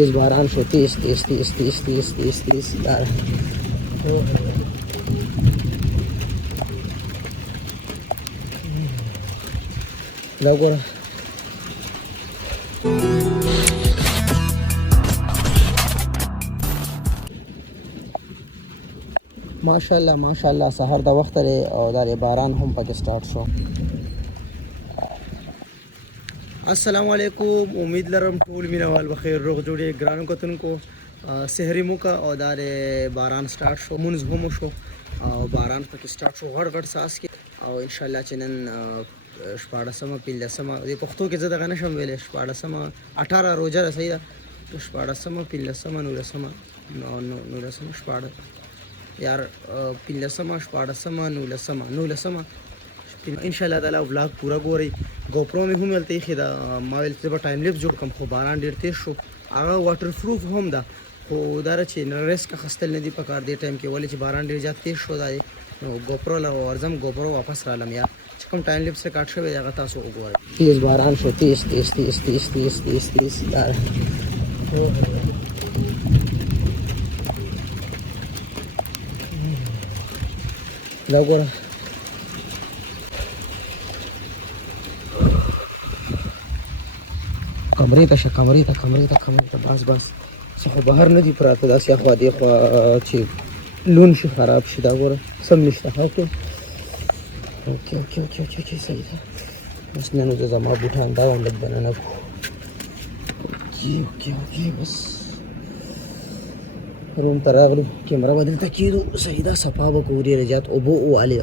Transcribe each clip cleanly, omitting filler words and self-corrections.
تیز باران شو، تیز تیز تیز تیز تیز تیز تیز دا ګوره ماشاءالله ماشاءالله سحر د وخت لري او دا باران هم پکې سٹارټ شو. السلام علیکم، امید لرم ټول مینوال بخیر روغ جوړې ګرانو کتونکو سحري موکا او دا باران سٹارټ شو، مونږ هم شو او باران پکې سٹارټ شو غړ غړ ساس کې او ان شاء الله چې نن شپاړسمه پنځلسمه د پښتو کې زه دغه نشم ویلی، شپاړسمه 18 روزه رسۍ ده، شپاړسمه پنځلسمه نولسمه نولسمه شپاړس یار پنځلسمه شپاړسمه نولسمه ان شاء الله تعالی ولاګ پورا ګورئ. ګوپرو مې هم هلته ایښې ده، ما ویل چې به ټایم لیپس جوړ کړم خو باران ډېر تیز شو. هغه واټر پروف هم ده خو دا چې ریسک اخیستل نه دي پکار دې ټایم کې، ولې چې باران ډېر زیات تیز شو. دا نو ګوپرو له ورځم ګوپرو واپس رالم یا چې کوم ټایم لیپس ریکارډ شوی دی هغه تاسو وګورئ. تیز باران شو، تیز تیز تیز تیز تیز تیز تیز دا ګوره کمرې ته شه، کمرې ته بس بس څه خو بهر نه دي پراته، داسې اخوا دې خوا چې لون شي خراب شي. دا ګوره سم نشته. اوکې اوکې اوکې اوکې اوکې صحیح ده. بس نن زه زما بوټان دا هم لږ دننه کړو. اوکې اوکې اوکې بس روم ته راغلو، کیمره به دلته کېدو صحیح ده. صفا به کړو ډېره زیات اوبه ووالې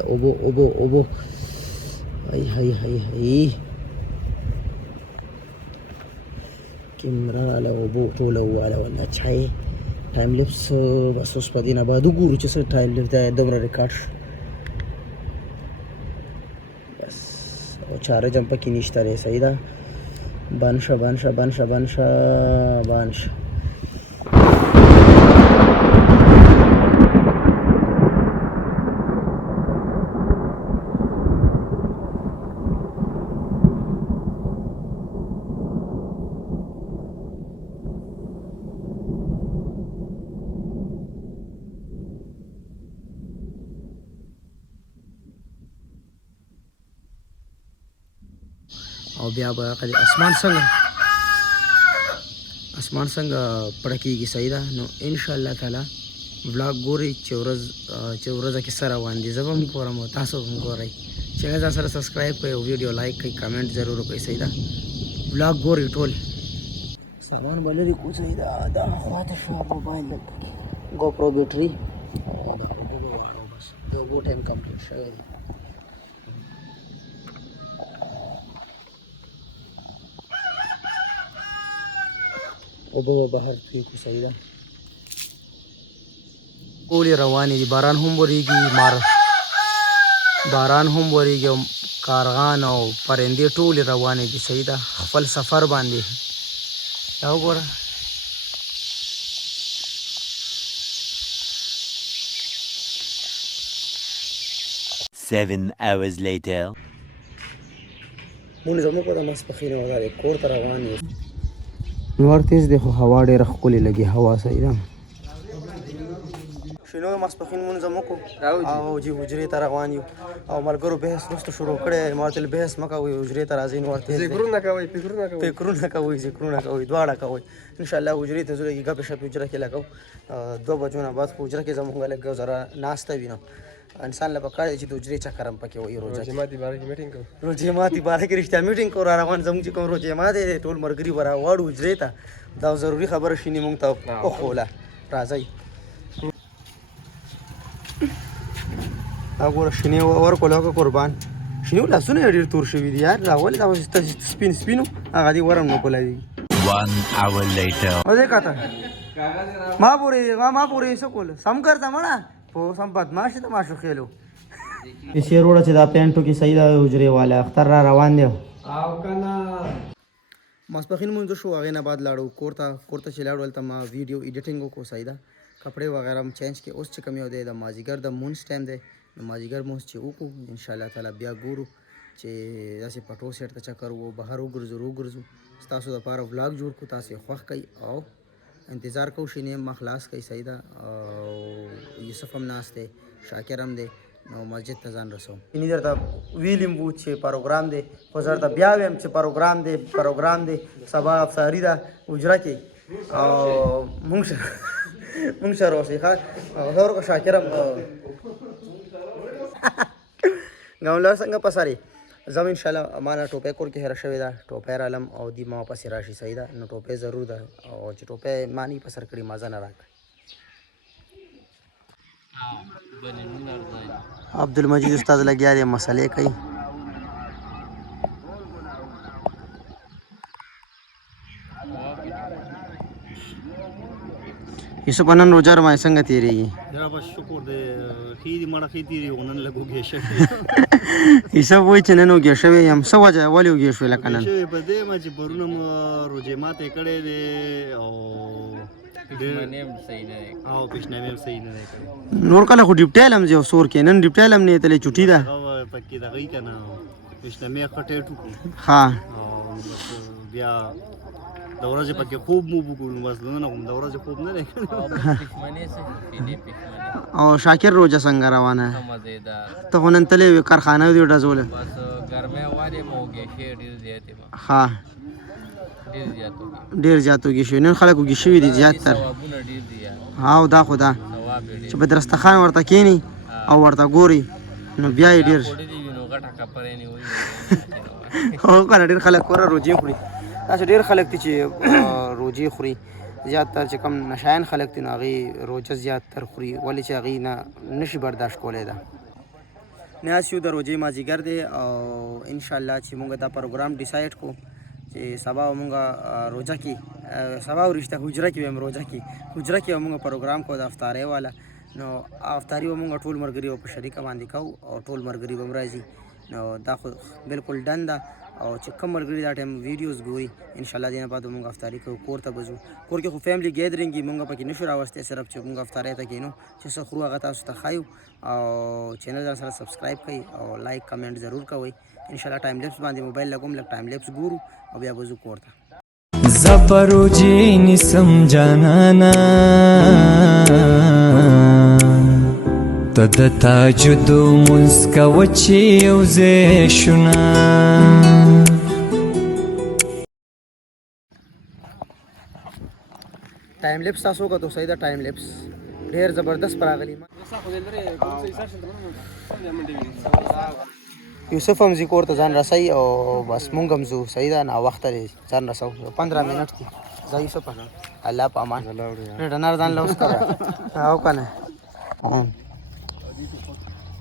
اوبه هی هی هی هی کیمره له اوبو ټوله وواله والله چای ټایم لیپس بس اوس په دې نه بعد وګورو چې څه ټایم لیپس دی دومره ریکارډ شو. بس او چارج هم پکې نشته دی صحیح ده. بند شه بند شه بند شه بند شه بند شه. او بیا به اسمان څنګه پړه کېږي صحیح ده. نو ان شاء الله تعالی ولاګ ګورئ چې ورځه کې څه روان دي، زه به هم ګورم او تاسو هم ګورئ. چینل ځان سره سبسکرایب کړئ او ویډیو لایک کړئ، کمنټ ضرور وکړئ صحیح ده. ولاګ ګورئ ټول سامان به لرې کړو صحیح ده. دا خواته شو موبایل دلته کې ګوپرو بیټري او دا اوبه به واړو. بس د اوبو ټایم کمپلیټ شوی دی. اوبه به بهر پرېږدو صحیح ده. ټولې روانې دي، باران هم ورېږي او کارغان او پرندې ټولې روانې دي صحیح ده خپل سفر باندې. دا وګوره 7 hours later. مونږ زموږ د ماسپښین وغیرې کور ته روان یو. لمر تیز دی خو هوا ډېره ښکلې لګي، هوا صحیح ده. شنو ماسپښین مونږ وکړو او جي حجرې ته روان یو او ملګرو بحث وروسته شروع کړی. ما ورته ویل بحث مه کوئ، حجرې ته راځئ. نو ورته فکرونه کوئ ذکرونه کوئ دواړه کوئ. انشاءالله حجرې ته ځو، لږې ګپې شپې حجره کې لګو. 2 بجو نه بعد خو حجره کې زموږ لږ ذره ناسته وي. نو انسان له پکار دی چې د حجرې چکر هم پکې وایي. روژه ماتي باره کې رښتیا میټینګ کوو. را روان زموږ چې کوم روژه مات دی ټول ملګري به راواړو حجرې ته. دا ضروري خبره شینې مونږ ته وښوله. راځئ دا ګوره شینې ورکړو لکه قربان. شینې لاسونه یې ډېر تور شوي دي یار. دا ولې دا سپینو هغه دې ورم نه کولی. 1 hour later. مزې کاته ما پورې څه کول سم کرته مړه په سم بدماش ته ماشو خېلو اسی روړه چې دا پینټو کې صحیح ده. حجرې والا اختر را روان دی او کنه ماسپښین مونږ شو. هغې نه بعد لاړو کور ته چې لاړو هلته ما ویډیو ایډیټینګ وکړو صحیح ده. کپړې وغیره هم چینج کې. اوس چې کوم یو دی د مازدیګر د مونځ ټایم دی. نو مازدیګر مونځ چې وکړو انشاءالله تعالی بیا ګورو چې داسې پټو سیټ ته چکر و بهر وګرځو ستاسو دپاره ولاګ جوړ کړو. تاسې یې خوښ کړئ او انتظار کوو شینې مخلاص کوي صحیح ده او یوسف هم ناست دی شاکر هم دی نو مسجد ته ځان رسوم یعنې درته ویلیم بو چې پروګرام دی خو زه درته بیا ویم چې پروګرام دی سبا افطاري ده حجره کې او مونږ سره اوسئ ښه زه ورکو شاکر هم ګاونډیان څنګه په سر یې زه هم انشاءالله ما نه ټوپۍ کور کې هېره شوې ده ټوپۍ رالم او دی ما پسې راشي صحیح ده نو ټوپۍ ضرور ده او چې ټوپۍ ما نه په سر کړي مازه نه راکړي عبدالمجید استاد لګیا دی مسئلې کوي یوسف نن روجه رمای څنګه تېرېږي جناب شکر دی ښې دي مړه ښې تېرې خو نن لږ وږې شوې یوسف وایي چې نن وږې شوی یم څه وجه ولې وږې شوې لکه نن شوې په دې ما چې پرونه مو روژې ماتې کړی دی او او پیشنامې هم صحیح نه دی کړی نور کله خو ډیپټایل هم ځي او سور کې نن ډیپټایل هم نه یې تللی چوټي ده هغه پکې دغه یي که نه پیشنامې ښه ټیټ وکړو ها او بیا د ورځې پکې خوب مو وکړو بس نن هم د ورځې خوب نه دی کړی او شاکر روجه څنګه روانه ته خو نن تللی وې کارخانه دې ډزوله ها ډېر زیات وږي شوي نن خلک وږي شوي دي زیات تر او دا خو ده چې په درستخان ورته کښېني او ورته ګوري نو بیا یې ډېر هو که نه ډېر خلک کوره روجې خوري داسې ډېر خلک دي چې روجې خوري زیات تر چې کوم نشایان خلک دي نو هغې روجه زیات تر خوري ولې چې هغې نه نشي برداشت کولی ده ناست یو د روجې مازدیګر دی او انشاءالله چې موږ دا پروګرام ډیسایډ کړو چې سبا مونږ روجه کې سبا ورشته حجره کې ویم روجه کې مونږ پروګرام کو د افطارۍ والا نو افطاري به مونږ ټول ملګري په شریکه باندې کوو او ټول ملګري به هم راځي نو دا خو بالکل ډن ده او چې کوم ملګري دا ټایم ویډیوز ګوري انشاءالله دې نه بعد به مونږ افطاري کوو کور ته به ځو کور کې خو فیملی ګیدرینګ وي مونږ پکې نشو راوستی صرف چې مونږ افطارۍ ته کښېنو چې څه خورو هغه تاسو ته ښایو او چینل ځان سره سبسکرایب کوئ او لایک کمنټ ضرور کوئ انشاءالله ټایم لیپس باندې موبایل لګوم لږ ټایم لیپس ګورو او بیا به ځو کور ته زپروجی نیسم جانانا تد تاجدو منسکا وچی یوزے شنا ټایم لیپس تاسو وکتو صحیح ده ټایم لیپس ډېر زبردست راغلی یوسف هم ځي کور ته ځان رسوي او بس مونږ هم ځو صحیح ده ناوخته دی ځان رسو 15 منټ دي ځه یوسف الله په امان ډنر ځان له اوس کوه او که نه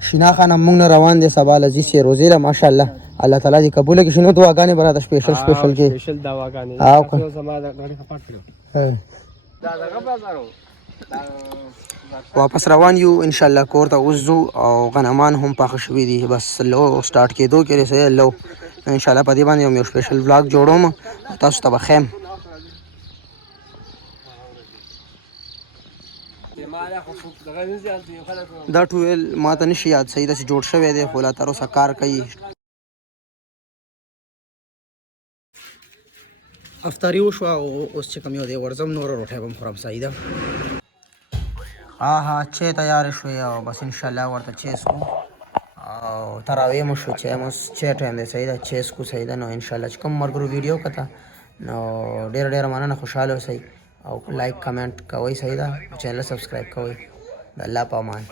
شینا خان هم مونږ نه روان دی سبا له ځي سي روزې له ماشاءالله الله تعالی دې قبوله کړي شنو دعاګانې به راته سپیشل کې او که واپس روان یو انشاءالله کور ته اوس ځو او غنمان هم پاخه شوي دي بس لو سټارټ کېدو کې رسېدل لو انشاءالله په دې باندې هم یو سپیشل ولاګ جوړوم تاسو ته به ښیم دا ټویل ما ته نشي یاد صحیح داسې جوړ شوی دی خو لا تر اوسه کار کوي افطاري وشوه او اوس چې کوم یو دی ورځم نوره روټۍ به م خورم صحیح ده ها چای تیارې شوې او بس انشاءالله ورته چای څکو او تراویح مو شو چای ټایم دی صحیح ده چای څکو صحیح ده نو انشاءالله چې کوم ملګرو ویډیو کته نو ډېره مننه خوشحاله اوسئ او لایک کمنټ کوئ صحیح ده چینل سبسکرایب کوئ د الله په امان